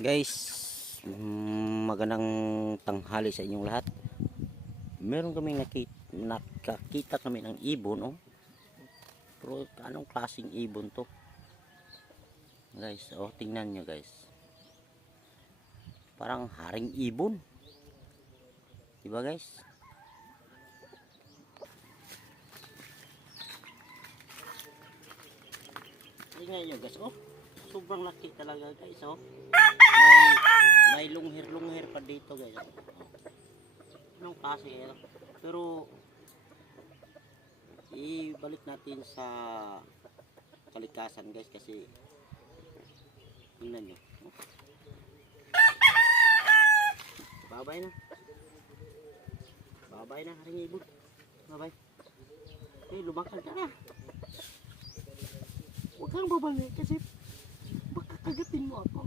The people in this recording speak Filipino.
Guys, magandang tanghali sa inyong lahat. Meron kami nakakita kami ng ibon, oh. Pero anong klaseng ibon to? Guys, oh, tingnan nyo guys. Parang haring ibon. Diba guys? Tingnan nyo guys, oh. Sobrang laki talaga guys, oh. May lunghir pa dito guys. Anong klase yan? Pero ibalik natin sa kalikasan guys kasi tingnan nyo. Babay na. Babay na haring ibon. Babay. Lumakad ka na. Huwag kang babalik kasi baka kagatin mo ako.